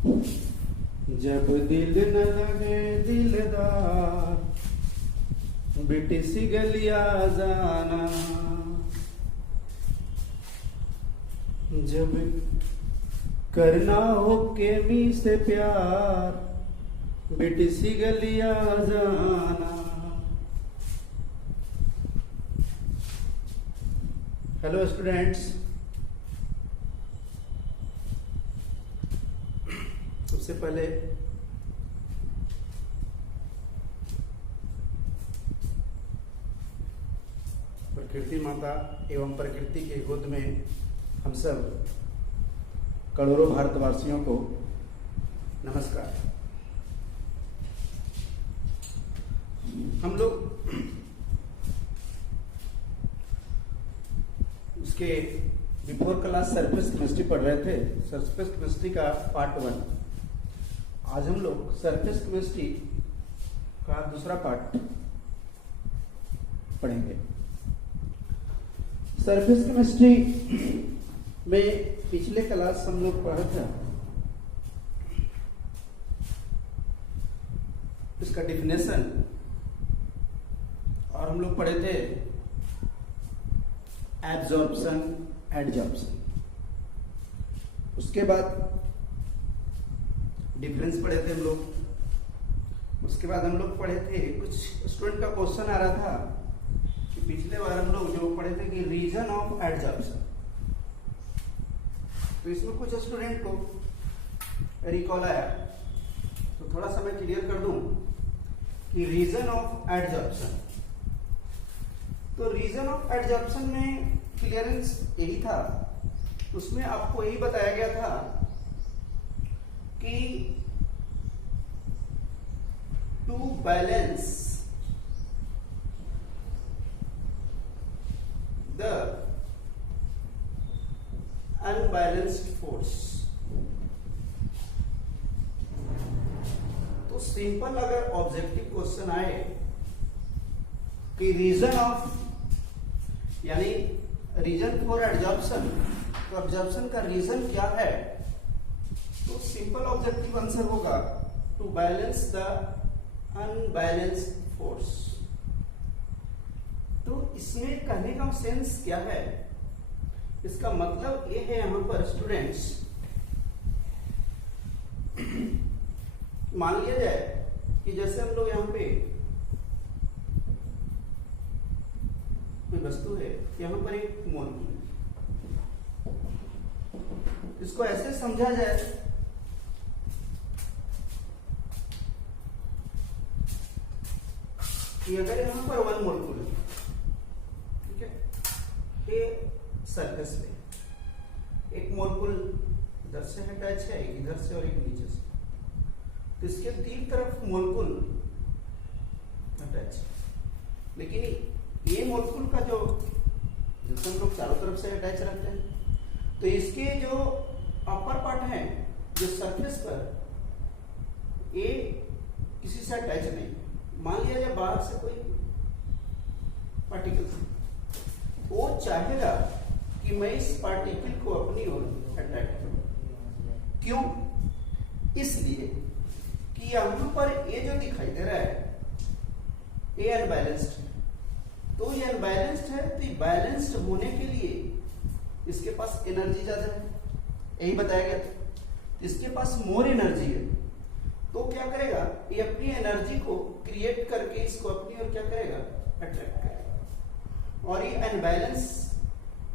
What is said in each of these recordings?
जब दिल न लगे दिलदार, बेटी सी गलिया जाना। जब करना हो केमी से प्यार, बेटी सी गलिया जाना। हेलो स्टूडेंट्स, सबसे पहले प्रकृति माता एवं प्रकृति के गोद में हम सब करोड़ों भारतवासियों को नमस्कार। हम लोग उसके बिफोर क्लास सरफेस केमिस्ट्री पढ़ रहे थे, सरफेस केमिस्ट्री का पार्ट 1। आज हम लोग सरफेस केमिस्ट्री का दूसरा पार्ट पढ़ेंगे। सरफेस केमिस्ट्री में पिछले क्लास हम लोग पढ़ा था इसका डिफिनेशन, और हम लोग पढ़े थे एब्जॉर्प्शन, एडजॉर्प्शन। उसके बाद डिफरेंस पढ़े थे हम लोग। उसके बाद हम लोग पढ़े थे, कुछ स्टूडेंट का क्वेश्चन आ रहा था कि पिछले बार हम लोग जो पढ़े थे कि रीजन ऑफ एडजॉर्प्शन, तो इसमें कुछ स्टूडेंट को रिकॉल आया, तो थोड़ा सा मैं क्लियर कर दूं कि रीजन ऑफ एडजॉर्प्शन। तो रीजन ऑफ एडजॉर्प्शन में क्लियरेंस यही था, उसमें आपको यही बताया गया था कि to balance the unbalanced force. तो सिंपल अगर ऑब्जेक्टिव क्वेश्चन आए कि रीजन ऑफ, यानी रीजन फॉर एडजॉर्प्शन, तो एडजॉर्प्शन का रीजन क्या है, तो सिंपल ऑब्जेक्टिव आंसर होगा to balance the unbalanced force. तो इसमें कहने का सेंस क्या है, इसका मतलब ये है यहां पर स्टूडेंट्स, मान लिया जाए कि जैसे हम लोग यहां पे कोई वस्तु है, यहां पर एक मॉलिक्यूल, इसको ऐसे समझा जाए कि अगर यहां पर 1 मॉलिक्यूल है, ठीक है, ये सरफेस में एक मॉलिक्यूल इधर से अटैच है, एक इधर से और एक नीचे से, तो इसके 3 तरफ मॉलिक्यूल अटैच है। लेकिन ये मॉलिक्यूल का जो, जैसे हम लोग चारों तरफ से अटैच रखते हैं, तो इसके जो अपर पार्ट है, जो सरफेस पर, ये किसी से अटैच नहीं। मान लिया जाए बाहर से कोई पार्टिकल, वो चाहेगा कि मैं इस पार्टिकल को अपनी ओर अट्रैक्ट करूं। क्यों? इसलिए कि यहां पर ये जो दिखाई दे रहा है ये अनबैलेंस्ड है। तो ये अनबैलेंस्ड है, तो ये बैलेंस्ड होने के लिए इसके पास एनर्जी ज्यादा है, यही बताया गया था। इसके पास मोर एनर्जी है, तो क्या करेगा, ये अपनी एनर्जी को क्रिएट करके इसको अपनी ओर क्या करेगा, अट्रैक्ट करेगा। और ये अनबैलेंस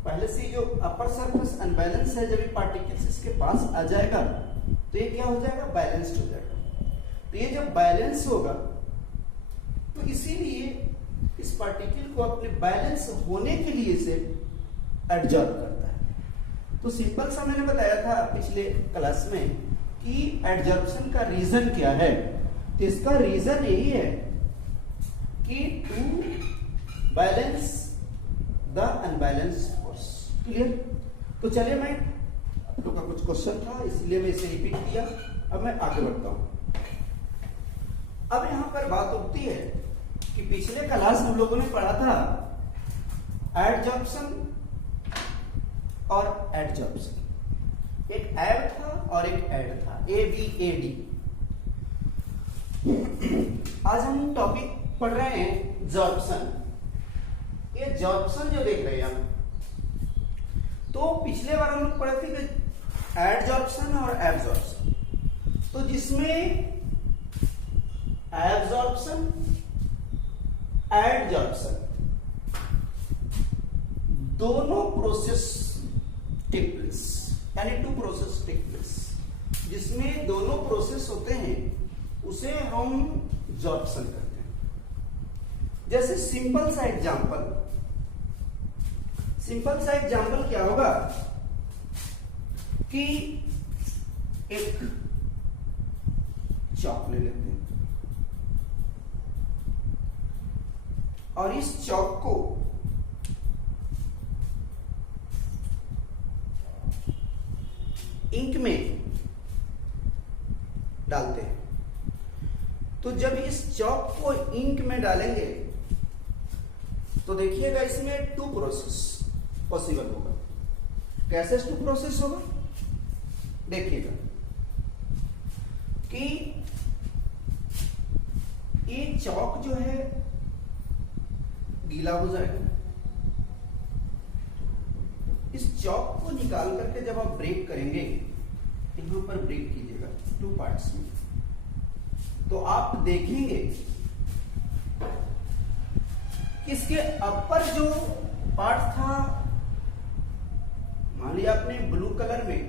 पहले से जो अपर सरफेस अनबैलेंस है, जब ये पार्टिकल्स इसके पास आ जाएगा तो ये क्या हो जाएगा, बैलेंस्ड हो जाएगा। तो ये जब बैलेंस होगा तो इसीलिए इस पार्टिकल को अपने बैलेंस होने के लिए इसे एडजॉर्ब करता है। तो सिंपल सा मैंने बताया था पिछले क्लास में कि एडजॉर्प्शन का रीजन क्या है। तो इसका रीजन यही है कि to balance the unbalanced force. Clear? तो चलिए, मैं आप लोग का कुछ क्वेश्चन था इसलिए मैं इसे रिपीट किया। अब मैं आगे बढ़ता हूं। अब यहां पर बात उठती है कि पिछले क्लास हम लोगों ने पढ़ा था एडजॉर्प्शन और एडजॉर्प्शन। एक एड था और एक एड था, ABAD। आज हम टॉपिक पढ़ रहे हैं जॉर्प्सन। ये जॉर्प्सन जो देख रहे हैं आप, तो पिछले बार हम लोग पढ़े थे कि एडजॉर्प्शन और एब्जॉर्प्शन। तो जिसमें एब्जॉर्प्शन, एडजॉर्प्शन दोनों प्रोसेस टेक प्लेस, यानी टू प्रोसेस टेक प्लेस, जिसमें दोनों प्रोसेस होते हैं उसे हम जॉर्प्शन करते हैं। जैसे सिंपल सा एग्जांपल क्या होगा कि एक चौक ले लेते हैं और इस चौक को इंक में डालते हैं। तो जब इस चौक को इंक में डालेंगे तो देखिएगा इसमें टू प्रोसेस पॉसिबल होगा। कैसे टू प्रोसेस होगा? देखिएगा कि ये चौक जो है गीला हो जाएगा। इस चौक को निकाल करके जब आप ब्रेक करेंगे, यहां पर ब्रेक कीजिएगा टू पार्ट्स में, तो आप देखेंगे इसके अपर जो पार्ट था, मान लिया आपने ब्लू कलर में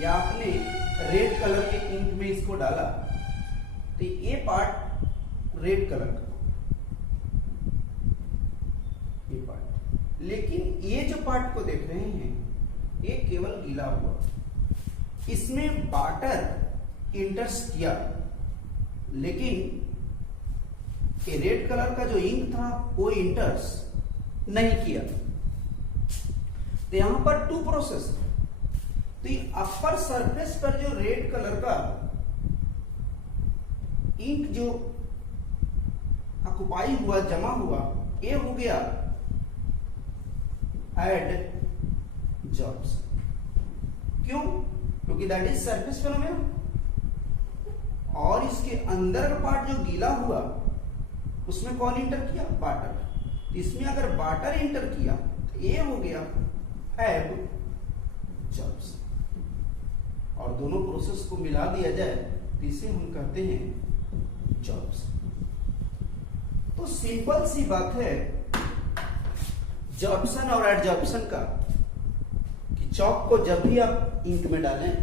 या आपने रेड कलर के इंक में इसको डाला, तो ये पार्ट रेड कलर का, ये पार्ट। लेकिन ये जो पार्ट को देख रहे हैं ये केवल गीला हुआ, इसमें वाटर इंटर्स किया, लेकिन ये रेड कलर का जो इंक था वो इंटर्स नहीं किया। तो यहां पर टू प्रोसेस है। तो ये अपर सरफेस पर जो रेड कलर का इंक जो ऑक्युपाई हुआ, जमा हुआ, ये हो गया एडजॉर्प्शन। क्यों? क्योंकि दैट इज सरफेस फिनोमेनन। और इसके अंदर का पार्ट जो गीला हुआ उसमें कौन इंटर किया? वाटर। इसमें अगर वाटर इंटर किया तो ये हो गया एबजॉर्प्शन। और दोनों प्रोसेस को मिला दिया जाए तो इसे हम कहते हैं जॉर्प्शन। तो सिंपल सी बात है जॉर्प्शन और एडजॉर्प्शन का, कि चौक को जब भी आप इंक में डालें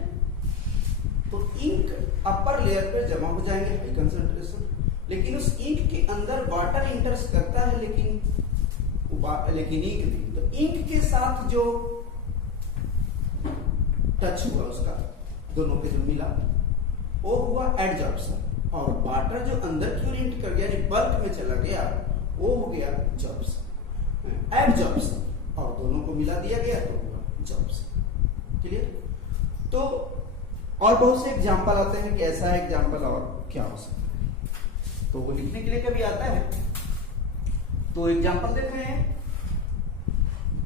तो इंक अपर लेयर पे जमा हो जाएंगे, हाई कंसंट्रेशन, लेकिन उस इंक के अंदर वाटर इंटर्स करता है, लेकिन इंक नहीं। तो इंक के साथ जो टच हुआ उसका, दोनों के जो मिला, वो हुआ एडजॉर्प्शन। और वाटर जो अंदर की ओर इंट कर गया, जो बल्क में चला गया, वो हो गया जॉर्प्शन, एडजॉर्प्शन। और दोनों को मिला दिया गया तो हुआ जॉर्प्शन। क्लियर? तो और बहुत से एग्जाम्पल आते हैं कि ऐसा एग्जाम्पल और क्या हो सकता है, तो वो लिखने के लिए कभी आता है। तो एग्जाम्पल देख रहे हैं,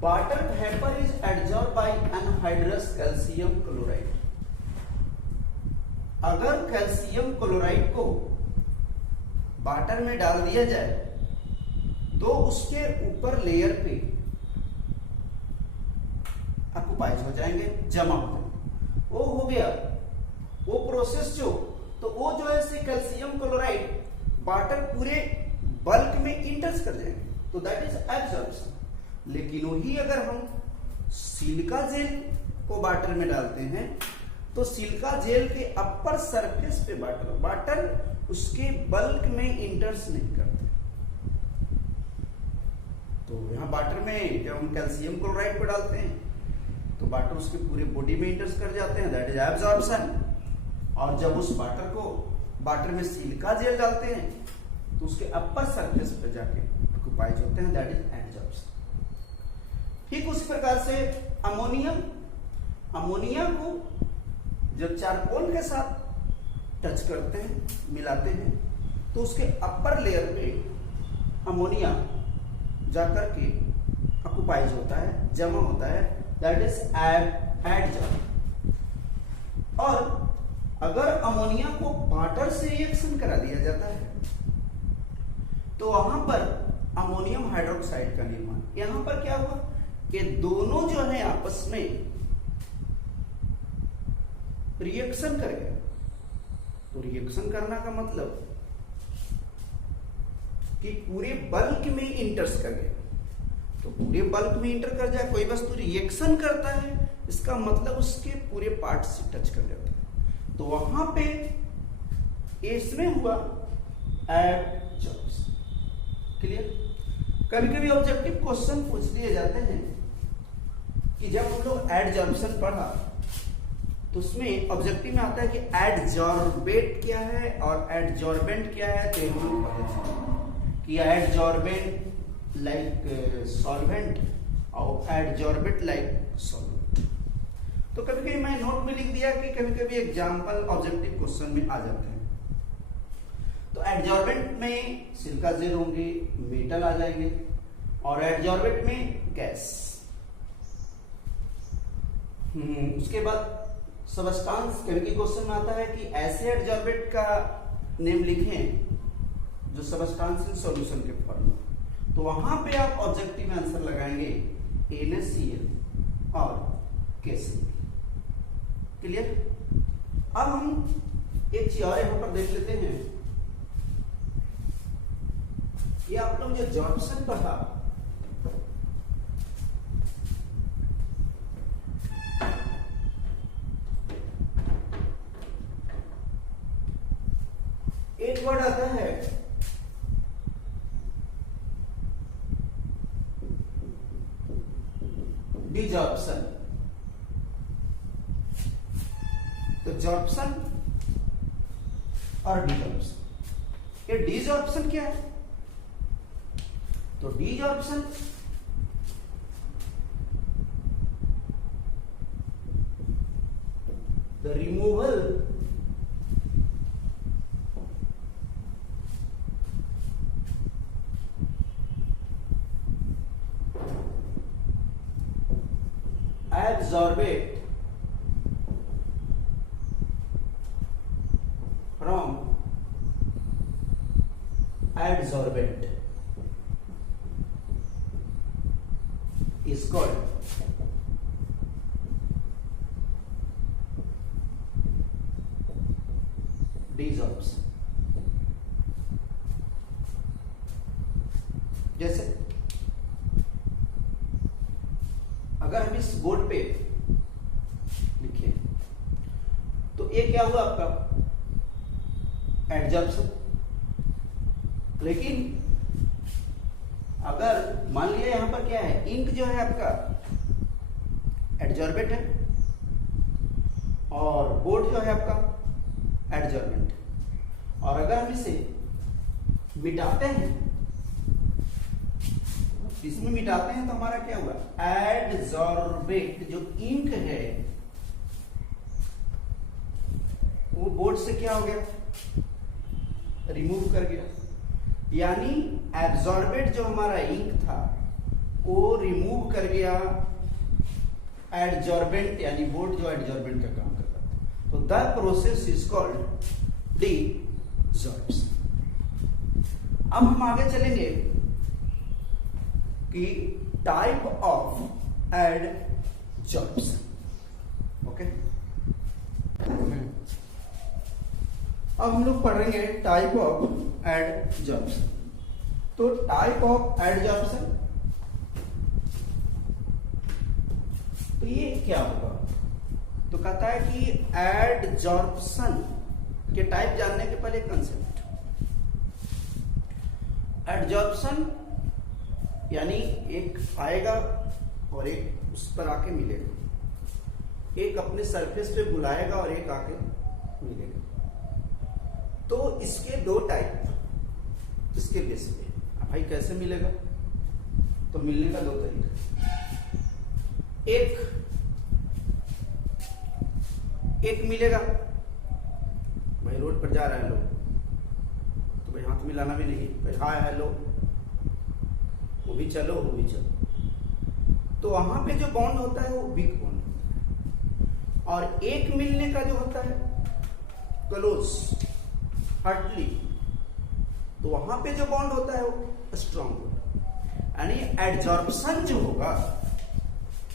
water vapour is adsorb by anhydrous calcium chloride. अगर कैल्शियम क्लोराइड को वाटर में डाल दिया जाए तो उसके ऊपर लेयर पे ऑक्युपाइज हो जाएंगे, जमा हो जाएंगे। वो हो गया वो प्रोसेस जो, तो वो जो है कैल्शियम क्लोराइड वाटर पूरे बल्क में इंटर्स कर जाएंगे, तो दैट इज एब्जॉर्प्शन। लेकिन वही अगर हम सिलिका जेल को वाटर में डालते हैं तो सिलिका जेल के अपर सरफेस पे वाटर उसके बल्क में इंटर्स नहीं करते। तो यहां वाटर में जब हम कैल्शियम क्लोराइड को डालते हैं तो वाटर उसके पूरे बॉडी में इंटर्स कर जाते हैं, दैट इज एब्जॉर्प्शन। और जब उस वाटर में सिलिका जेल डालते हैं तो उसके अपर सरफेस पे जाके ऑक्युपाइज होते हैं, दैट इज एडजॉर्प्शन। ठीक उसी प्रकार से अमोनिया को जब चारकोल के साथ टच करते हैं, मिलाते हैं, तो उसके अपर लेयर पे अमोनिया जाकर के ऑक्युपाइज होता है, जमा होता है, दैट इज एडजॉर्प्शन। और अगर अमोनिया को वाटर से रिएक्शन करा दिया जाता है तो वहां पर अमोनियम हाइड्रोक्साइड का निर्माण, यहां पर क्या हुआ कि दोनों जो है आपस में रिएक्शन कर गए। तो रिएक्शन करना का मतलब कि पूरे बल्क में इंटर्स कर गए। तो पूरे बल्क में इंटर कर जाए, कोई वस्तु रिएक्शन करता है, इसका मतलब उसके पूरे पार्ट से टच कर जाता है। तो वहां पे इसमें हुआ एडजॉर्प्शन। क्लियर? कभी कभी ऑब्जेक्टिव क्वेश्चन पूछ लिए जाते हैं कि जब हम लोग एडजॉर्प्शन पढ़ा तो उसमें ऑब्जेक्टिव में आता है कि एडजॉर्बेट क्या है और एडजॉर्बेंट क्या है। तो हम लोग पढ़े थे कि एडजॉर्बेंट लाइक सॉल्वेंट और एडजॉर्बेट लाइक सॉल्वेंट। तो कभी कभी मैं नोट में लिख दिया कि कभी कभी एग्जाम्पल ऑब्जेक्टिव क्वेश्चन में आ जाते हैं। तो एडजॉर्बेंट में सिलिका जेल होंगे, मेटल आ जाएंगे, और एडजॉर्बेट में गैस। उसके बाद सबस्टांस, कभी कभी क्वेश्चन में आता है कि ऐसे एडजॉर्बेट का नेम लिखें जो सबस्टांस इन सॉल्यूशन के फॉर्म में। तो वहां पे आप ऑब्जेक्टिव में आंसर लगाएंगे NaCl और KCl। क्लियर? अब हम एक चीज और यहां पर देख लेते हैं। ये आप लोग जो जॉर्प्सन पढ़ा, एक वर्ड आता है डिजॉर्प्शन। तो जॉर्प्शन और डिजॉर्प्शन, ये डिजॉर्प्शन क्या है? तो desorption the removal adsorbate from adsorbent is called desorption। जैसे अगर हम इस बोर्ड पे लिखे तो ये क्या हुआ आपका एडजॉर्प्शन। लेकिन अगर मान लिया यहां पर क्या है, इंक जो है आपका एडजॉर्बेट है और बोर्ड जो है आपका एडजॉर्बेंट है, और अगर हम इसे मिटाते हैं, इसमें मिटाते हैं तो हमारा क्या हुआ, एडजॉर्बेट जो इंक है वो बोर्ड से क्या हो गया, रिमूव कर गया। यानी एब्जॉर्बेट जो हमारा इंक था वो रिमूव कर गया एडजॉर्बेंट, यानी बोर्ड जो एडजॉर्बेंट का काम कर रहा था। तो the process is called desorption. अब हम आगे चलेंगे कि टाइप ऑफ एडजॉर्प्शन। ओके, अब हम लोग पढ़ेंगे टाइप ऑफ एडजॉर्प्शन। तो टाइप ऑफ एडजॉर्प्शन, तो ये क्या होगा, तो कहता है कि एडजॉर्प्शन के टाइप जानने के पहले कंसेप्ट। एडजॉर्प्शन यानी एक आएगा और एक उस पर आके मिलेगा, एक अपने सरफेस पे बुलाएगा और एक आके मिलेगा। तो इसके दो टाइप इसके बेस पे। अब भाई कैसे मिलेगा, तो मिलने का दो तरीका। एक मिलेगा भाई रोड पर जा रहे हैं लोग, तो भाई हाथ मिलाना भी नहीं, भाई हाय हेलो, वो भी चलो वो भी चलो। तो वहां पे जो बॉन्ड होता है वो वीक बॉन्ड होता है। और एक मिलने का जो होता है क्लोज, हार्टली, तो वहां पे जो बॉन्ड होता है वो स्ट्रॉन्ग होता है। यानी एडजॉर्प्शन जो होगा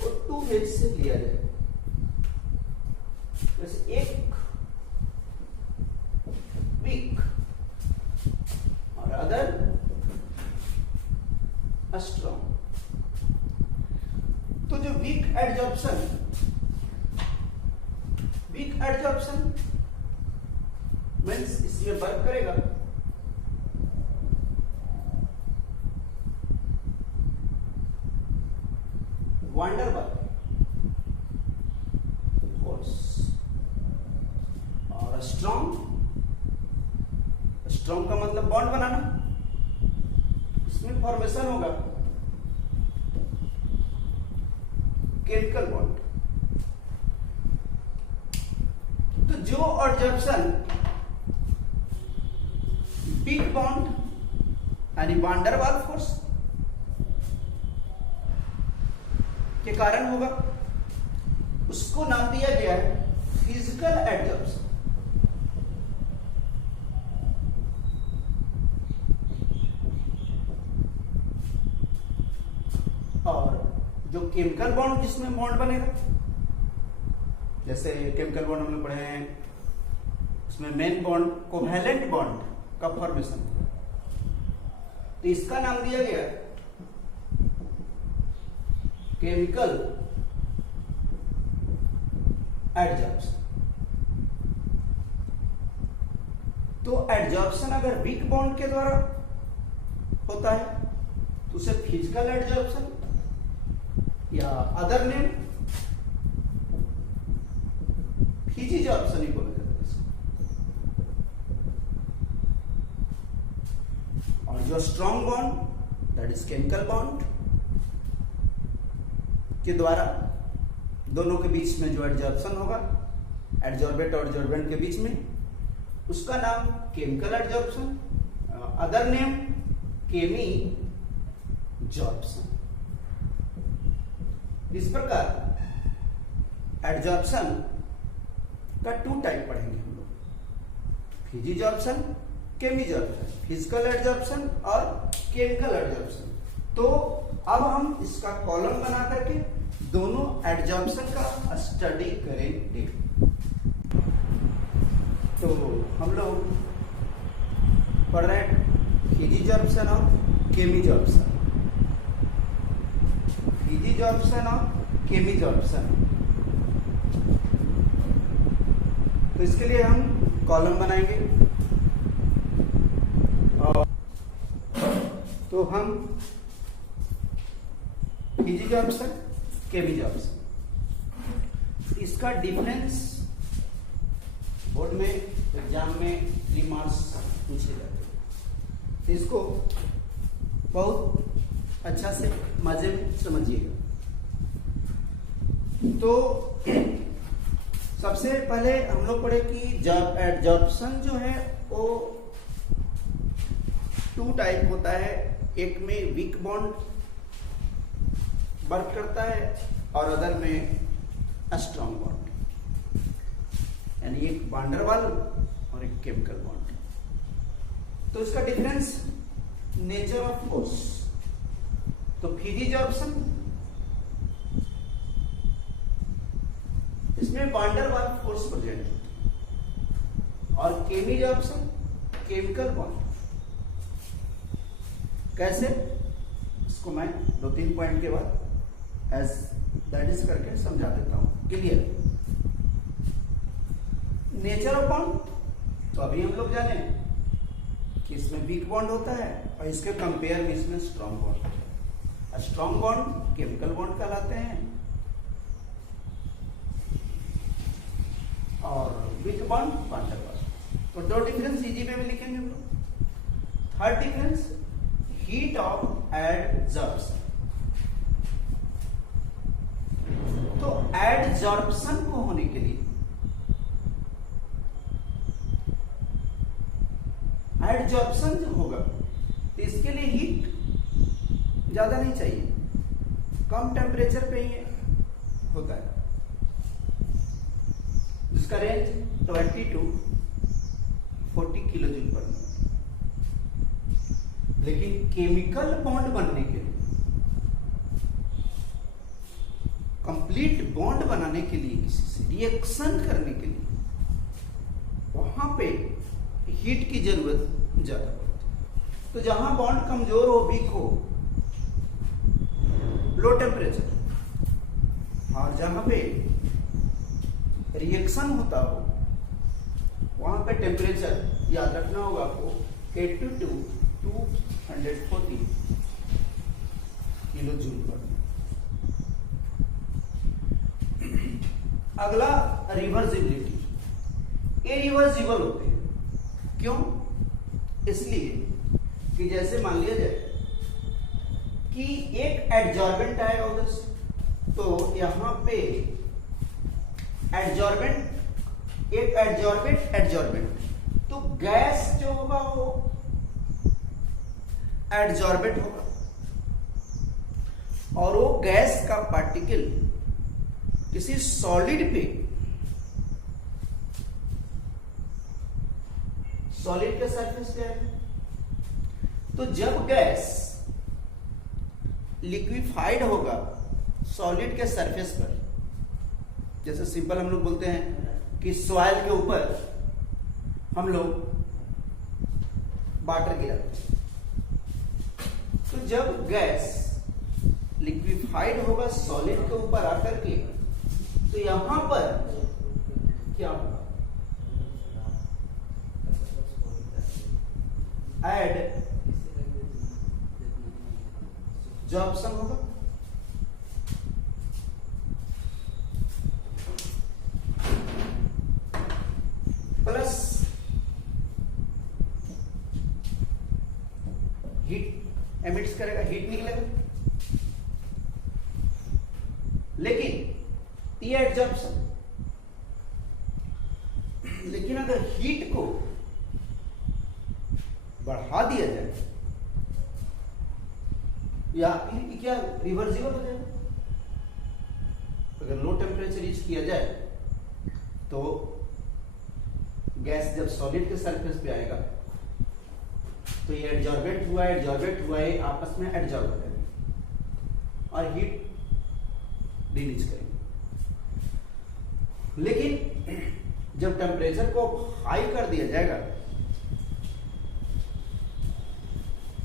वो 2H से लिया जाएगा। जैसे एक वीक और अदर स्ट्रॉन्ग। तो जो वीक एडजॉर्प्शन मीन्स इसमें वर्क करेगा वान डेर वाल्स फोर्स, और स्ट्रॉन्ग का मतलब बॉन्ड बनाना, इसमें फॉर्मेशन होगा केमिकल बॉन्ड। तो जो एडजॉर्प्शन बिग बॉन्ड यानी वान डेर वाल्स फोर्स के कारण होगा, उसको नाम दिया गया है फिजिकल एडजॉर्प्शन। और जो केमिकल बॉन्ड जिसमें बॉन्ड बनेगा, जैसे केमिकल बॉन्ड हम लोग पढ़े हैं, उसमें मेन बॉन्ड कोवैलेंट बॉन्ड का फॉर्मेशन होगा, तो इसका नाम दिया गया केमिकल एडजॉर्प्शन। तो एडजॉर्प्शन अगर वीक बॉन्ड के द्वारा होता है तो उसे फिजिकल एडजॉर्प्शन या अदर नेम फिजिजॉर्प्शन ही बोला जाता है इसको। और जो strong bond that is chemical bond के द्वारा दोनों के बीच में जो एडजॉर्प्शन होगा, एडजॉर्बेट और एडजॉर्बेंट के बीच में, उसका नाम केमिकल एडजॉर्प्शन, अदर नेम केमी जॉर्प्शन। इस प्रकार एडजॉर्प्शन का 2 टाइप पढ़ेंगे हम लोग, फिजिजॉर्प्शन, केमिजॉर्प्शन, फिजिकल एडजॉर्प्शन और केमिकल एडजॉर्प्शन। तो अब हम इसका कॉलम बना करके दोनों एडजॉर्प्शन का स्टडी करेंगे। तो हम लोग पढ़ रहे हैं फिजिजॉर्प्शन और केमिजॉर्प्शन, फिजिजॉर्प्शन और केमिजॉर्प्शन। तो इसके लिए हम कॉलम बनाएंगे, और तो हम फिजिजॉर्प्शन, केमिजॉर्प्शन, इसका डिफरेंस बोर्ड में एग्जाम में 3 मार्क्स पूछे जाते हैं, तो इसको बहुत अच्छा से मजे में समझिएगा। तो सबसे पहले हम लोग पढ़े कि एडजॉर्प्शन जो है वो 2 टाइप होता है। एक में वीक बॉन्ड वर्क करता है और अदर में स्ट्रॉन्ग बॉन्ड, यानी एक वान डेर वाल्स और एक केमिकल बॉन्ड। तो इसका डिफरेंस नेचर ऑफ फोर्स, तो फिजिजॉर्प्शन इसमें van der Waals force present होती है, और केमिजॉर्प्शन केमिकल बॉन्ड। कैसे, इसको मैं 2-3 पॉइंट के बाद एज दैट इज करके समझा देता हूं। क्लियर? नेचर ऑफ बॉन्ड तो अभी हम लोग जाने कि इसमें वीक बॉन्ड होता है और इसके कंपेयर में इसमें स्ट्रॉन्ग बॉन्ड होता है। स्ट्रॉन्ग बॉन्ड केमिकल बॉन्ड कहलाते हैं और weak bond van der Waals. तो 2 डिफरेंस इजी वे में लिखेंगे हम लोग। 3rd difference heat of adsorption. तो एडजॉर्प्शन को होने के लिए एडजॉर्प्शन जो होगा तो इसके लिए हीट ज्यादा नहीं चाहिए, कम टेम्परेचर पे ही होता है। जिसका रेंज 20 to 40 किलो जूल पर मोल। लेकिन केमिकल बॉन्ड बनने के लिए, कंप्लीट बॉन्ड बनाने के लिए, किसी से रिएक्शन करने के लिए वहां पे हीट की जरूरत ज्यादा पड़ती है। तो जहां बॉन्ड कमजोर हो, वीक हो, लो टेम्परेचर, और जहां पे रिएक्शन होता हो वहां पे टेम्परेचर याद रखना होगा आपको 80 to 240 किलो जूल पर। अगला रिवर्सिबिलिटी। ये रिवर्सिबल होते हैं। क्यों? इसलिए कि जैसे मान लिया जाए कि एक एडजॉर्बेंट आएगा उधर से, तो यहां पे एक एडजॉर्बेंट, तो गैस जो होगा वो एडजॉर्बेंट होगा, और वो गैस का पार्टिकल किसी सॉलिड पे, सॉलिड के सरफेस पे आएगा। तो जब गैस लिक्विफाइड होगा सॉलिड के सरफेस पर, जैसे सिंपल हम लोग बोलते हैं कि सॉइल के ऊपर हम लोग वाटर गिराते हैं, तो जब गैस लिक्विफाइड होगा सॉलिड के ऊपर आकर के, तो यहां पर क्या होगा? एडजॉर्प्शन होगा। प्लस हीट एमिट्स करेगा, हीट निकलेगा। लेकिन ये एडजॉर्प्शन, लेकिन अगर हीट को बढ़ा दिया जाए या क्या रिवर्सिबल हो जाएगा। अगर लो टेम्परेचर रीच किया जाए तो गैस जब सॉलिड के सरफेस पे आएगा तो ये एडजॉर्बेंट हुआ ये आपस में एडजॉर्ब हो जाएगा और हीट रिलीज करेंगे। लेकिन जब टेम्परेचर को हाई कर दिया जाएगा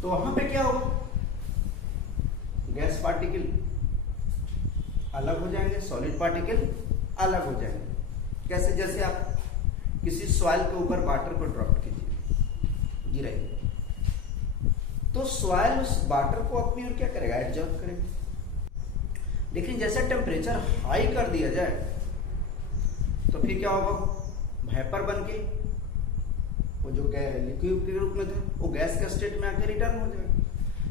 तो वहां पे क्या होगा? गैस पार्टिकल अलग हो जाएंगे, सॉलिड पार्टिकल अलग हो जाएंगे। कैसे? जैसे आप किसी सॉइल के ऊपर वाटर को ड्रॉप कीजिए, गिराइए, तो सॉइल उस वाटर को अपनी ओर क्या करेगा? एब्जॉर्ब करेगा। लेकिन जैसे टेम्परेचर हाई कर दिया जाए तो फिर क्या होगा? वेपर बन के वो जो लिक्विड के रूप में था वो गैस के स्टेट में आकर रिटर्न हो जाएगा।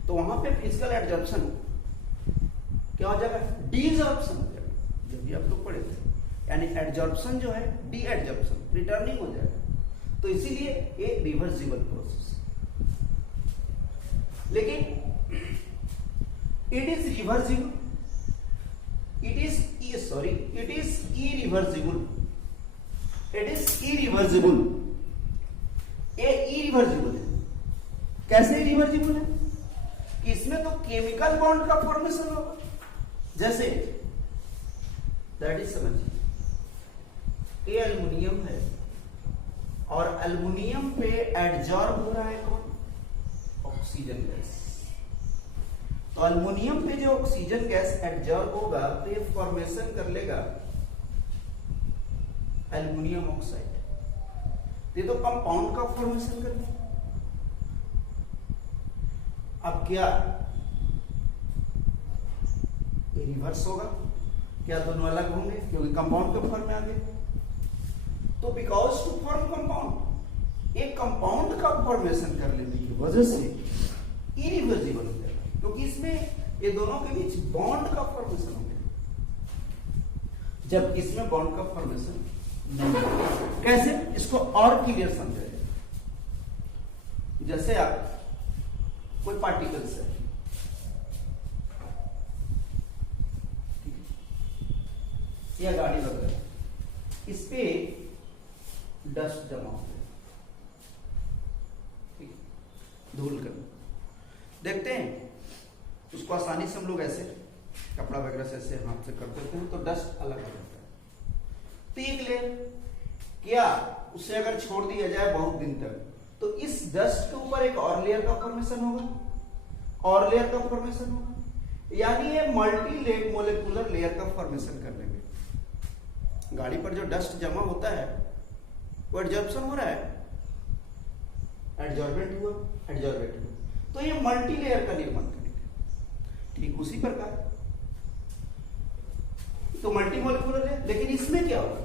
तो वहां पे फिजिकल एडजॉर्प्शन क्या हो जाएगा? डीजॉर्प्शन हो जाएगा। जब भी आप लोग पढ़े थे, यानी एडजॉर्प्शन जो है डी एडजॉर्प्शन, रिटर्निंग हो जाएगा। तो इसीलिए ये रिवर्सिबल प्रोसेस। लेकिन it is reversible, it is irreversible, it is irreversible. ये इरिवर्सिबल है। कैसे इरिवर्सिबल है? कि इसमें तो केमिकल बॉन्ड का फॉर्मेशन होगा। जैसे दैट इज समझिए, ये एल्युमिनियम है और एल्युमिनियम पे एडजॉर्ब हो रहा है कौन? Oxygen gas. तो एल्युमिनियम पे जो ऑक्सीजन गैस एडजॉर्ब होगा तो ये फॉर्मेशन कर लेगा एल्युमिनियम ऑक्साइड। ये तो कंपाउंड का फॉर्मेशन कर लेगा। अब क्या ये रिवर्स होगा? क्या दोनों अलग होंगे? क्योंकि कंपाउंड के फॉर्म में आ गए। तो बिकॉज टू फॉर्म कंपाउंड, एक कंपाउंड का फॉर्मेशन कर लेने की वजह से इरिवर्सिबल हो जाएगा, क्योंकि इसमें ये दोनों के बीच बॉन्ड का फॉर्मेशन हो गया। जब इसमें बॉन्ड का फॉर्मेशन नहीं, कैसे? इसको और क्लियर समझाइए। जैसे आप कोई पार्टिकल्स है, या गाड़ी वगैरह, इस पे डस्ट जमा हो गया, ठीक, धूल कर देखते हैं उसको आसानी से हम लोग ऐसे कपड़ा वगैरह से ऐसे हाथ से कर देते हैं तो डस्ट अलग हो जाता है। तो एक लेयर क्या उसे अगर छोड़ दिया जाए बहुत दिन तक तो इस डस्ट के ऊपर एक और लेयर का फॉर्मेशन होगा, और लेयर का फॉर्मेशन होगा, यानी ये मल्टी मोलेकुलर लेयर का फॉर्मेशन कर लेंगे। गाड़ी पर जो डस्ट जमा होता है वो एडजॉर्प्शन हो रहा है, एडजॉर्बेंट हुआ, एडजॉर्बेंट हुआ, तो ये मल्टी लेयर का निर्माण करेंगे। ठीक उसी प्रकार तो मल्टी मोलेकुलर है, लेकिन इसमें क्या होगा,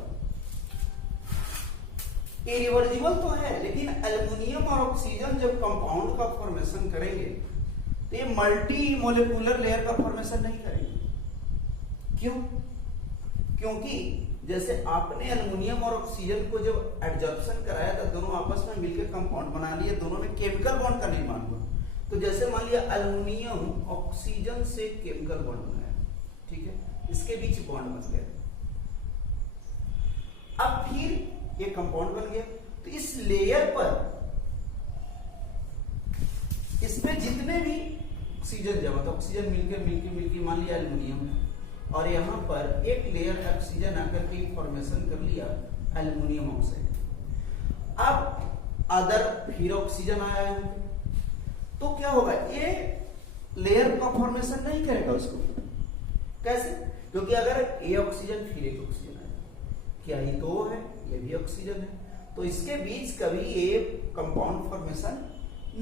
इरिवर्सिबल तो है, लेकिन एल्युमिनियम और ऑक्सीजन जब कंपाउंड का फॉर्मेशन करेंगे तो ये मल्टी मोलेकुलर लेयर का फॉर्मेशन नहीं करेंगे। क्यों? क्योंकि जैसे आपने एल्युमिनियम और ऑक्सीजन को जब एडजॉर्प्शन कराया था दोनों आपस में मिलकर कंपाउंड बना लिए, दोनों में केमिकल बॉन्ड का निर्माण हुआ। तो जैसे मान लिया एल्युमिनियम ऑक्सीजन से केमिकल बॉन्ड बनाया, ठीक है, इसके बीच बॉन्ड बन गया, अब फिर ये कंपाउंड बन गया। तो इस लेयर पर इसमें जितने भी ऑक्सीजन जमा था, ऑक्सीजन मिलकर मान लिया एल्युमिनियम है, और यहां पर एक लेयर ऑक्सीजन आकर के फॉर्मेशन कर लिया एल्युमिनियम ऑक्साइड। अब अदर फिर ऑक्सीजन आया है तो क्या होगा, ये लेयर का फॉर्मेशन नहीं करेगा उसको। कैसे? क्योंकि अगर ये ऑक्सीजन फिर एक ऑक्सीजन आया, क्या ये दो है, ये भी ऑक्सीजन है, तो इसके बीच कभी ये कंपाउंड फॉर्मेशन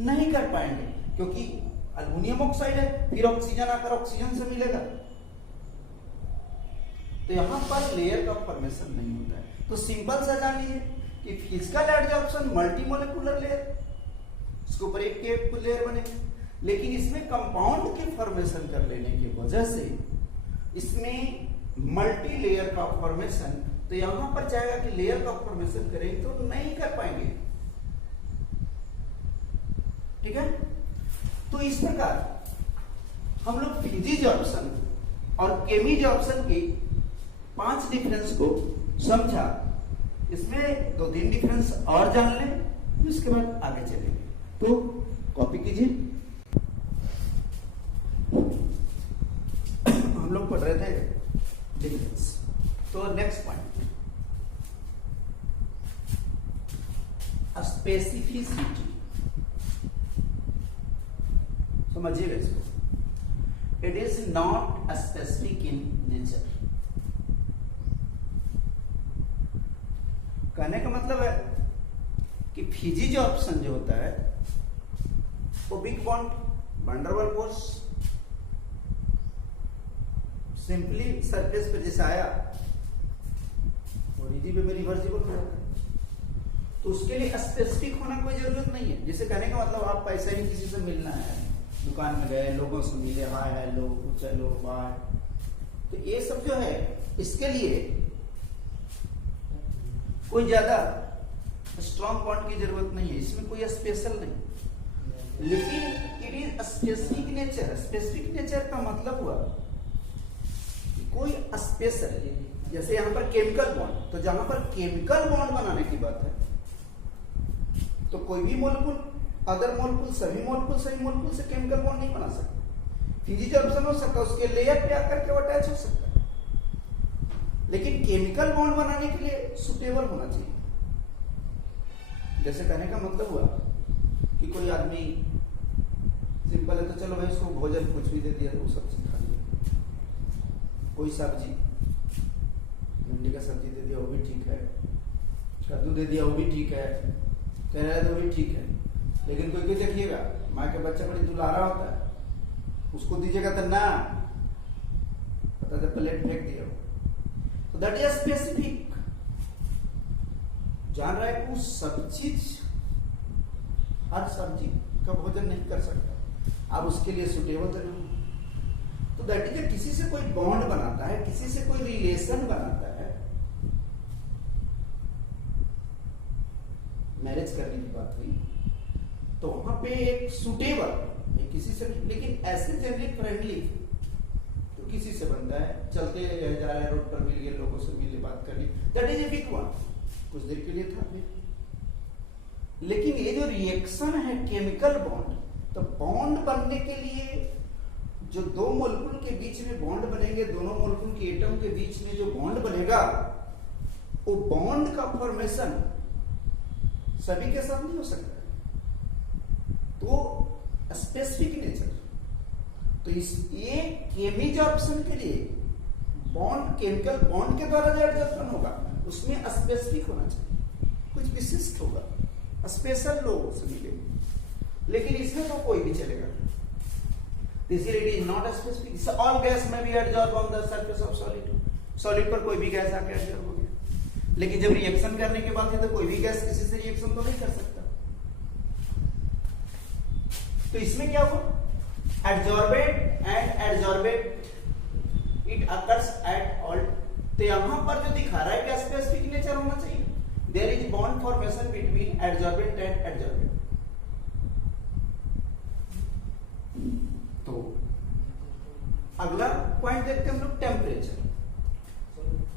नहीं कर पाएंगे, क्योंकि एल्युमिनियम ऑक्साइड है, फिर ऑक्सीजन आकर ऑक्सीजन से मिलेगा, तो यहां पर लेयर का फॉर्मेशन नहीं होता है। तो सिंपल सा जान लीजिए कि physical adsorption multi molecular layer, इसके ऊपर एक लेयर बनेगा, लेकिन इसमें कंपाउंड के फॉर्मेशन कर लेने की वजह से इसमें मल्टी लेयर का फॉर्मेशन, तो यहां पर चाहेगा कि लेयर का फॉर्मेशन करें तो नहीं कर पाएंगे, ठीक है। तो इस प्रकार हम लोग फिजिजॉर्प्शन और केमिजॉर्प्शन के 5 डिफरेंस को समझा। इसमें 2-3 डिफरेंस और जान लें, उसके बाद आगे चलेंगे। तो कॉपी कीजिए। हम लोग पढ़ रहे थे डिफरेंस, तो नेक्स्ट पॉइंट स्पेसिफिसिटी, समझिएगा इसको। It is not specific in nature. कहने का मतलब है कि फिजिजॉर्प्शन जो होता है वो big bond, van der Waals force, simply surface पे जैसे आया और इजी वे में रिवर्सिबल हो जाता है, तो उसके लिए स्पेसिफिक होना कोई जरूरत नहीं है। जैसे कहने का मतलब आप पैसे नहीं किसी से मिलना है, दुकान में गए, लोगों से मिले, हाय हेलो, चलो बाय, तो ये सब जो है इसके लिए कोई ज्यादा स्ट्रॉन्ग बॉन्ड की जरूरत नहीं है, इसमें कोई स्पेशल नहीं। लेकिन it is specific nature. Specific nature का मतलब हुआ कोई स्पेशल, जैसे यहां पर केमिकल बॉन्ड, तो जहां पर केमिकल बॉन्ड बनाने की बात है तो कोई भी मोलेक्युल, अदर मोलेक्युल, सभी मोलेक्युल से केमिकल बॉन्ड नहीं बना सकते। फिजिजॉर्प्शन हो सकता है, उसके लेयर पे आकर के वो अटैच हो सकता है, लेकिन केमिकल बॉन्ड बनाने के लिए सुटेबल होना चाहिए। जैसे कहने का मतलब हुआ कि कोई आदमी सिंपल है तो चलो भाई उसको भोजन कुछ भी दे दिया तो वो सब्जी खा लिया, कोई सब्जी, भिंडी का सब्जी दे दिया वो भी ठीक है, कद्दू दे दिया वो भी ठीक है, करेला तो भी ठीक है, लेकिन कोई कोई देखिएगा माँ के बच्चा बड़ी दुलारा होता है, उसको दीजिएगा तो ना, पता था प्लेट फेंक दिया। तो दैट इज स्पेसिफिक, जान रहा है कि सब चीज, हर सब्जी का भोजन नहीं कर सकता, आप उसके लिए सुटेबल तो नहीं। तो दैट इज किसी से कोई बॉन्ड बनाता है, किसी से कोई रिलेशन बनाता है, मैरिज करने की बात हुई तो वहां पे एक सुटेबल किसी से, लेकिन ऐसे जनरली फ्रेंडली, क्योंकि किसी से बनता है, चलते जा रहे हैं रोड पर, मिल गए, लोगों से मिले, बात कर ली, that is a weak one, कुछ देर के लिए था फिर। लेकिन ये जो रिएक्शन है केमिकल बॉन्ड, तो बॉन्ड बनने के लिए जो दो मोलिक्यूल के बीच में बॉन्ड बनेंगे, दोनों मोलिक्यूल के एटम के बीच में जो बॉन्ड बनेगा, वो बॉन्ड का फॉर्मेशन सभी के साथ नहीं हो सकता है, तो स्पेसिफिक नेचर। तो इस ये केमिजॉर्प्शन के लिए बॉन्ड, केमिकल बॉन्ड के द्वारा जो एडजॉर्प्शन होगा उसमें स्पेसिफिक होना चाहिए, कुछ विशिष्ट होगा, स्पेशल लोगों से मिलेंगे। लेकिन इसमें तो कोई भी चलेगा, इसीलिए it is not specific. All gas में भी adsorb on the surface of solid, solid पर कोई भी गैस आके एडजॉर्ब हो गया। लेकिन जब रिएक्शन करने के बाद है तो कोई भी गैस किसी से रिएक्शन तो नहीं कर सकता। तो इसमें क्या हुआ, adsorbate and adsorbate it occurs at all. तो यहां पर जो दिखा रहा है कि स्पेसिफिक नेचर होना चाहिए, there is bond formation between adsorbent and adsorbent. तो अगला पॉइंट देखते हैं हम लोग, temperature.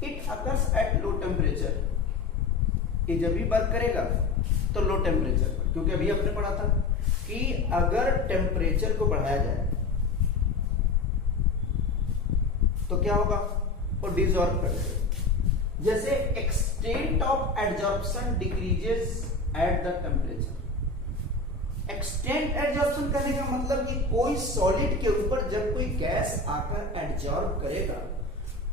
It occurs at low temperature, ये जब भी वर्क करेगा तो लो टेम्परेचर पर, क्योंकि अभी आपने पढ़ा था कि अगर टेम्परेचर को बढ़ाया जाए तो क्या होगा, वो डिसॉल्व कर देगा। जैसे extent of adsorption decreases at the temperature. Extent adsorption करने का मतलब कि कोई सॉलिड के ऊपर जब कोई गैस आकर एडजॉर्ब करेगा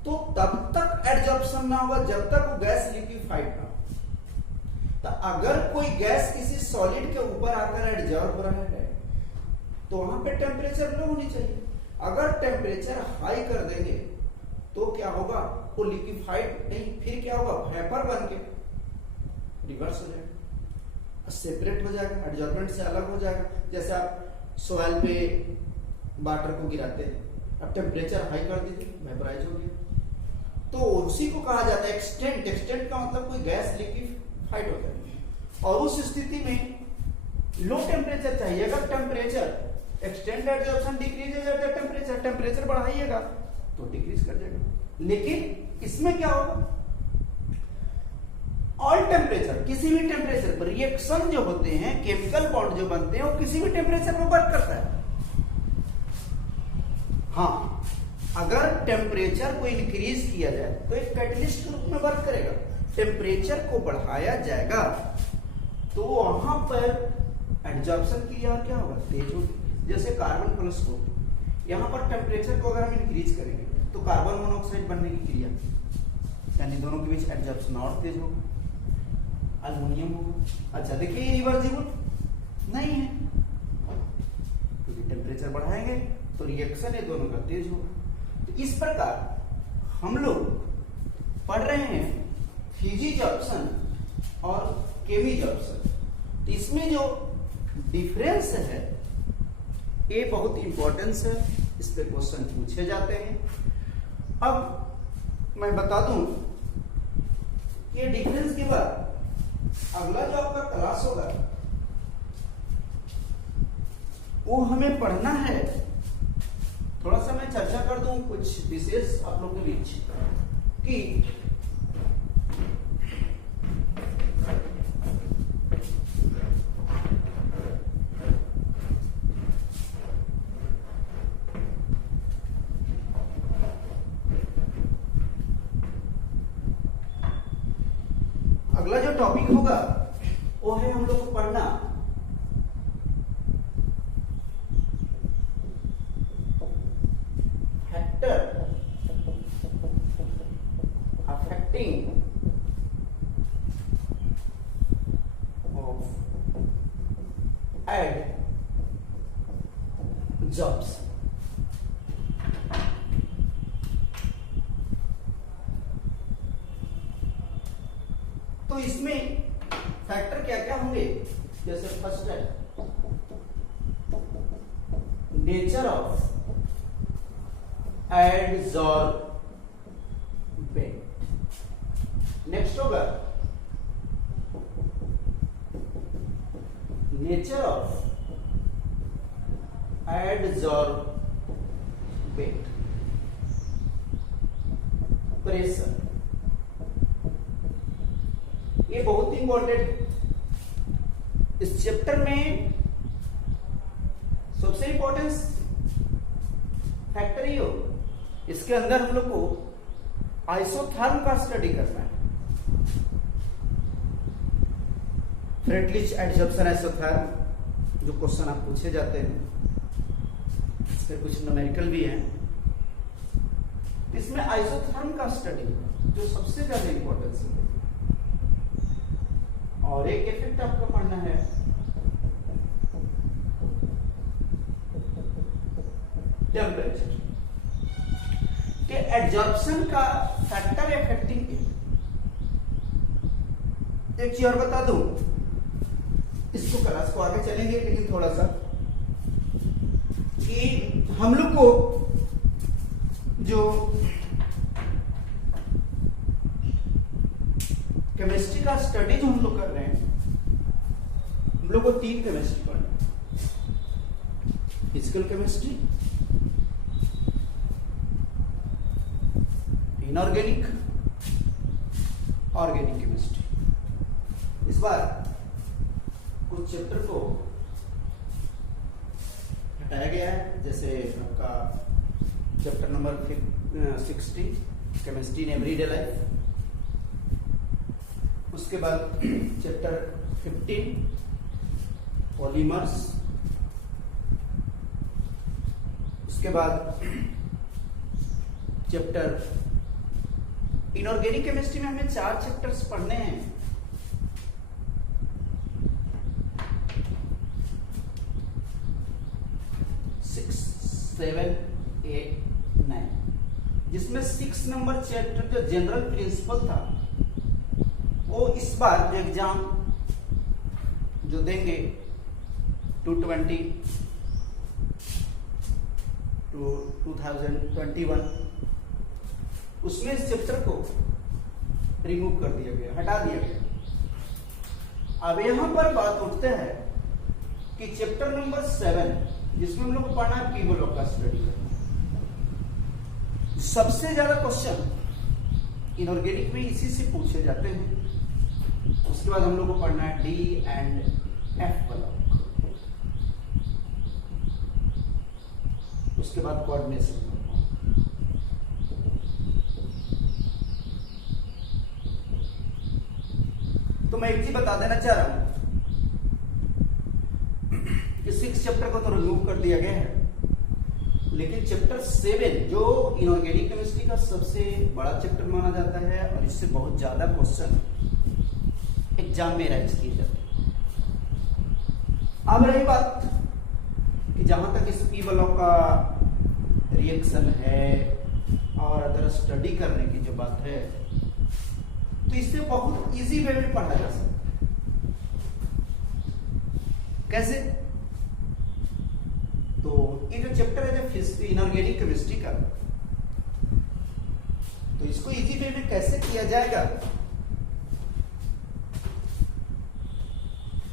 तो तब तक एडजॉर्प्शन ना होगा जब तक वो गैस लिक्विफाइड ना हो। तो अगर कोई गैस किसी सॉलिड के ऊपर आकर एडजॉर्ब हो रहा है तो वहां पे टेम्परेचर लो होनी चाहिए। अगर टेम्परेचर हाई कर देंगे तो क्या होगा, वो लिक्विफाइड नहीं, फिर क्या होगा, वेपर बन के रिवर्स हो जाएगा, सेपरेट हो जाएगा, एडजॉर्बेंट से अलग हो जाएगा। जैसे आप सॉइल पे वाटर को गिराते हैं, अब टेम्परेचर हाई कर दीजिए, वेपराइज हो गया, तो उसी को कहा जाता है एक्सटेंट। एक्सटेंट का मतलब कोई गैस लिक्विफाइड हो जाएगी, और उस स्थिति में लो टेम्परेचर चाहिए। अगर टेम्परेचर एक्सटेंट एडजॉर्प्शन डिक्रीज हो जाता है, टेम्परेचर बढ़ाइएगा तो डिक्रीज कर जाएगा। लेकिन इसमें क्या होगा, ऑल टेम्परेचर, किसी भी टेम्परेचर पर रिएक्शन जो होते हैं, केमिकल बॉन्ड जो बनते हैं, वो किसी भी टेम्परेचर पर वर्क करता है। हाँ, अगर टेम्परेचर को इंक्रीज किया जाए तो एक कैटलिस्ट के रूप में वर्क करेगा। टेम्परेचर को बढ़ाया जाएगा तो वहां पर एडजॉर्प्शन की क्या होगा, तेज होगी। जैसे कार्बन प्लस 2, यहां पर टेम्परेचर को अगर हम इंक्रीज करेंगे तो कार्बन मोनोऑक्साइड बनने की क्रिया, यानी दोनों के बीच एडजॉर्प्शन और तेज होगा, अल्युमिनियम होगा। अच्छा देखिए, ये रिवर्सिबल नहीं है, क्योंकि टेम्परेचर बढ़ाएंगे तो रिएक्शन ये दोनों का तेज होगा। तो इस प्रकार हम लोग पढ़ रहे हैं फिजिजॉर्प्शन और केमिजॉर्प्शन। तो इसमें जो डिफरेंस है ये बहुत इंपॉर्टेंस है, इस पे क्वेश्चन पूछे जाते हैं। अब मैं बता दूं कि ये डिफरेंस के बाद अगला जो आपका क्लास होगा वो हमें पढ़ना है। थोड़ा सा मैं चर्चा कर दूं कुछ विशेष आप लोगों के बीच कि अगला जो टॉपिक होगा वो है हम लोग को पढ़ना फैक्टर अफेक्टिंग ऑफ एडजॉर्प्शन। तो इसमें फैक्टर क्या क्या होंगे, जैसे फर्स्ट है नेचर ऑफ एडजॉर्बेंट, नेक्स्ट होगा नेचर ऑफ एडजॉर्बेंट, प्रेशर, ये बहुत इंपॉर्टेंट। इस चैप्टर में सबसे इंपॉर्टेंट फैक्टर ये हो, इसके अंदर हम लोग को आइसोथर्म का स्टडी करना है। फ्रेटलिच एडजॉर्प्शन आइसोथर्म जो क्वेश्चन आप पूछे जाते हैं, इसके कुछ न्यूमेरिकल भी हैं। इसमें आइसोथर्म का स्टडी जो सबसे ज्यादा इंपॉर्टेंस है। और एक इफेक्ट आपको पढ़ना है टेम्परेचर के एडजॉर्प्शन का फैक्टर अफेक्टिंग। एक चीज और बता दूं, इसको क्लास को आगे चलेंगे, लेकिन थोड़ा सा कि हम लोग को जो केमिस्ट्री का स्टडी जो हम लोग कर रहे हैं, हम लोग को 3 केमिस्ट्री पढ़ना है। Physical chemistry, inorganic, organic chemistry. इस बार कुछ चैप्टर को हटाया गया है, जैसे आपका chapter number 60 chemistry in everyday life, उसके बाद चैप्टर 15 पॉलीमर्स, उसके बाद चैप्टर इनऑर्गेनिक केमिस्ट्री में हमें 4 चैप्टर्स पढ़ने हैं। सेवन 8 9, जिसमें 6 नंबर चैप्टर जो जनरल प्रिंसिपल था, वो इस बार जो एग्जाम जो देंगे 2020 to 2021, उसमें इस चैप्टर को रिमूव कर दिया गया, हटा दिया गया। अब यहां पर बात उठते हैं कि चैप्टर नंबर 7 जिसमें हम लोग को पढ़ना है पी ब्लॉक का स्टडी करना, सबसे ज्यादा क्वेश्चन इनऑर्गेनिक में इसी से पूछे जाते हैं। उसके बाद हम लोग को पढ़ना है डी एंड एफ ब्लॉक, उसके बाद कोऑर्डिनेशन। तो मैं एक चीज बता देना चाह रहा हूं, 6 चैप्टर को तो रिमूव कर दिया गया है, लेकिन चैप्टर 7 जो इनऑर्गेनिक केमिस्ट्री का सबसे बड़ा चैप्टर माना जाता है और इससे बहुत ज्यादा क्वेश्चन एग्जाम में राइज किए जाते हैं। अब रही बात कि जहां तक इस पी ब्लॉक का रिएक्शन है और अदर स्टडी करने की जो बात है, तो इससे बहुत इजी वे में पढ़ा जा सकता है। कैसे? तो ये जो चैप्टर है जो इनऑर्गेनिक केमिस्ट्री का, तो इसको इजी वे में कैसे किया जाएगा,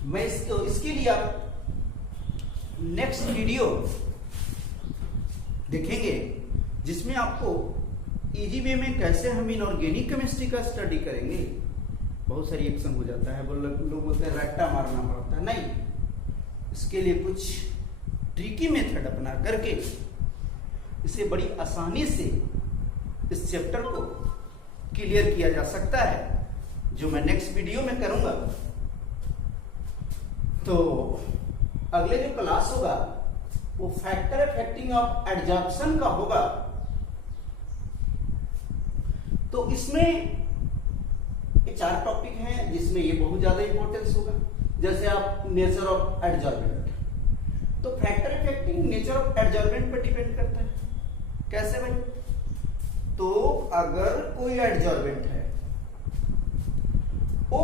मैं इसके लिए आप नेक्स्ट वीडियो देखेंगे, जिसमें आपको इजी वे में कैसे हम इनऑर्गेनिक केमिस्ट्री का स्टडी करेंगे। बहुत सारी एक्शन हो जाता है, लोग बोलते हैं रट्टा मारना पड़ता है, नहीं, इसके लिए कुछ ट्रिकी मेथड अपना करके इसे बड़ी आसानी से इस चैप्टर को क्लियर किया जा सकता है, जो मैं नेक्स्ट वीडियो में करूंगा। तो अगले जो क्लास होगा वो फैक्टर अफेक्टिंग ऑफ एडजॉर्प्शन का होगा। तो इसमें ये 4 टॉपिक हैं जिसमें ये बहुत ज्यादा इंपॉर्टेंस होगा। जैसे आप नेचर ऑफ एडजॉर्बेंट, तो factor affecting nature of adsorbent पर डिपेंड करता है। कैसे भाई? तो अगर कोई एडजॉर्बेंट है वो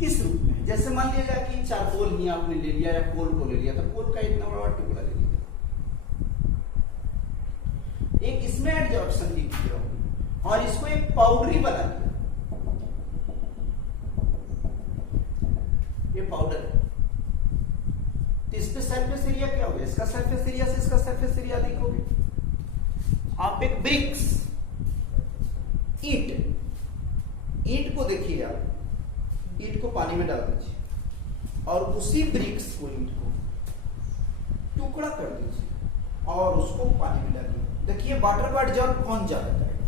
किस रूप में, जैसे मान लिया जाए कि चारकोल ही आपने ले लिया या कोल को ले लिया, तो कोल का इतना बड़ा टुकड़ा ले लिया, एक इसमें एडजॉर्प्शन की और इसको एक पाउडर ही बना दिया, ये पाउडर है। तो इस पे सरफेस एरिया क्या होगा? इसका सरफेस एरिया से इसका सरफेस एरिया अधिक होगा। आप एक ब्रिक्स उसी ब्रिक्स को, ईंट को टुकड़ा कर दीजिए और उसको पानी में डालिए। देखिए वाटर को एब्जॉर्ब कौन ज्यादा करेगा?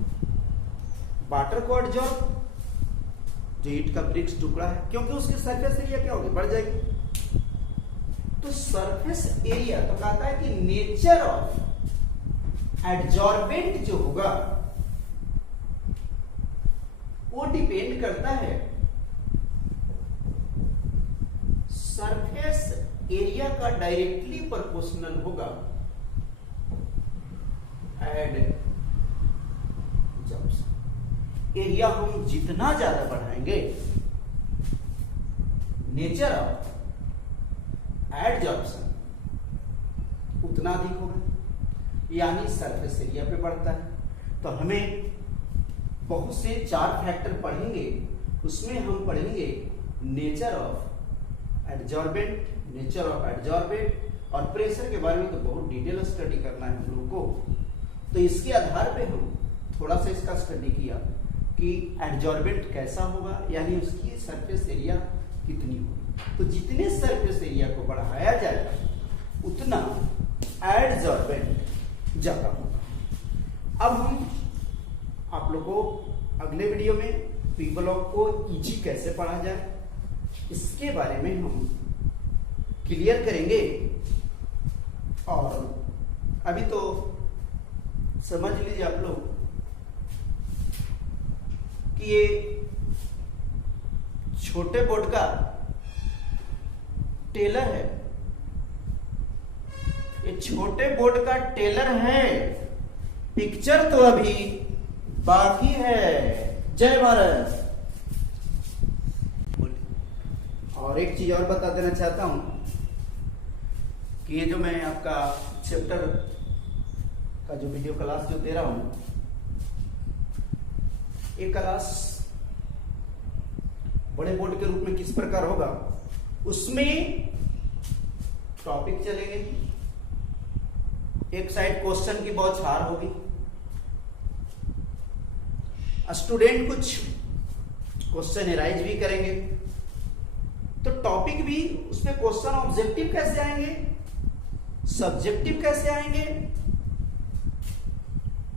वाटर को एब्जॉर्ब जो ईंट का ब्रिक्स टुकड़ा है, क्योंकि उसकी सरफेस एरिया क्या होगी? बढ़ जाएगी। तो सरफेस एरिया तो कहता है कि नेचर ऑफ एडजॉर्बेंट जो होगा वो डिपेंड करता है सरफेस एरिया का डायरेक्टली प्रोपोर्शनल होगा एरिया हम जितना ज्यादा बढ़ाएंगे नेचर ऑफ एडजॉर्प्शन उतना अधिक होगा, यानी सरफेस एरिया पे बढ़ता है। तो हमें बहुत से 4 फैक्टर पढ़ेंगे, उसमें हम पढ़ेंगे nature of adsorbent, nature of adsorbent और प्रेशर के बारे में तो बहुत डिटेल स्टडी करना है हम लोगों को। तो इसके आधार पे हम थोड़ा सा इसका स्टडी किया कि एडजॉर्बेंट कैसा होगा, यानी उसकी सरफेस एरिया कितनी होगी। तो जितने सरफेस एरिया को बढ़ाया जाएगा उतना एडजॉर्बेंट ज्यादा होगा। अब हम आप लोग को अगले वीडियो में पी ब्लॉक को इजी कैसे पढ़ा जाए इसके बारे में हम क्लियर करेंगे। और अभी तो समझ लीजिए आप लोग कि ये छोटे बोर्ड का टेलर है, ये छोटे बोर्ड का टेलर है, पिक्चर तो अभी बाकी है। जय भारत। और एक चीज और बता देना चाहता हूं कि ये जो मैं आपका चैप्टर का जो वीडियो क्लास जो दे रहा हूं, ये क्लास बड़े बोर्ड के रूप में किस प्रकार होगा, उसमें टॉपिक चलेंगे, एक साइड क्वेश्चन की बौछार होगी, स्टूडेंट कुछ क्वेश्चन एराइज भी करेंगे। तो टॉपिक भी उसमें क्वेश्चन ऑब्जेक्टिव कैसे आएंगे, सब्जेक्टिव कैसे आएंगे,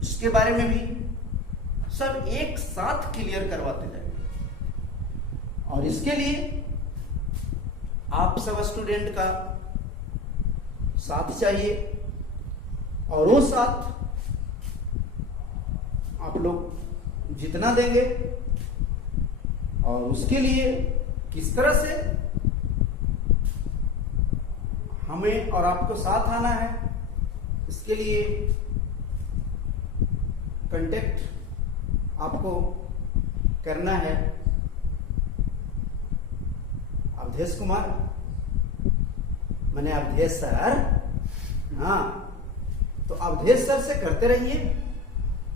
उसके बारे में भी सब एक साथ क्लियर करवाते जाएंगे। और इसके लिए आप सब स्टूडेंट का साथ चाहिए, और वो साथ आप लोग जितना देंगे और उसके लिए किस तरह से हमें और आपको साथ आना है, इसके लिए कांटेक्ट आपको करना है अवधेश कुमार, मैंने अवधेश सर, हाँ, तो अवधेश सर से करते रहिए,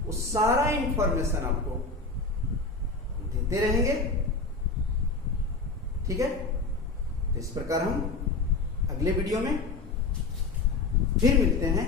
वो सारा इंफॉर्मेशन आपको देते रहेंगे। ठीक है, तो इस प्रकार हम अगले वीडियो में फिर मिलते हैं।